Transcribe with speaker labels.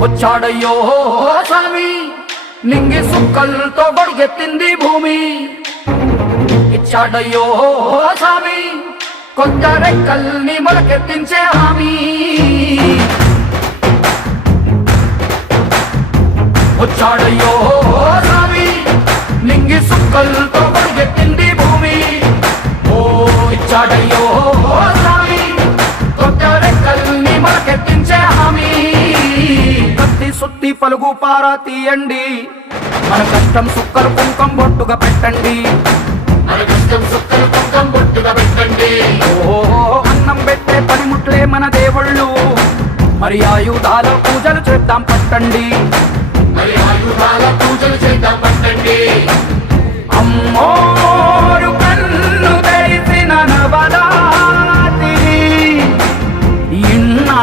Speaker 1: వచ్చాడయ్యో స్వామి. నింగి సుక్కలతో గొడుగెత్తింది భూమి. ఇచ్చాడయ్యో స్వామి. కొత్త రెక్కల్ని మొలకెత్తించే హామీ. వచ్చాడయ్యో స్వామి. నింగి సుక్కలతో గొడుగెత్తింది భూమి. ఓ ఇచ్చాడయ్యో పలుగు పార తీయండి. మన కష్టం సుక్కలు కుంకం బొట్టుగా పెట్టండి.
Speaker 2: మన కష్టం సుక్కలు కుంకం బొట్టుగా పెట్టండి.
Speaker 1: ఓహో అన్నం పెట్టే పనిముట్లే మన దేవుళ్ళు. మరి ఆయుధాల పూజలు చేద్దాం పట్టండి.
Speaker 2: మరి ఆయుధాల పూజలు చేద్దాం పట్టండి.
Speaker 1: అమ్మోరు కన్ను ఇన్నా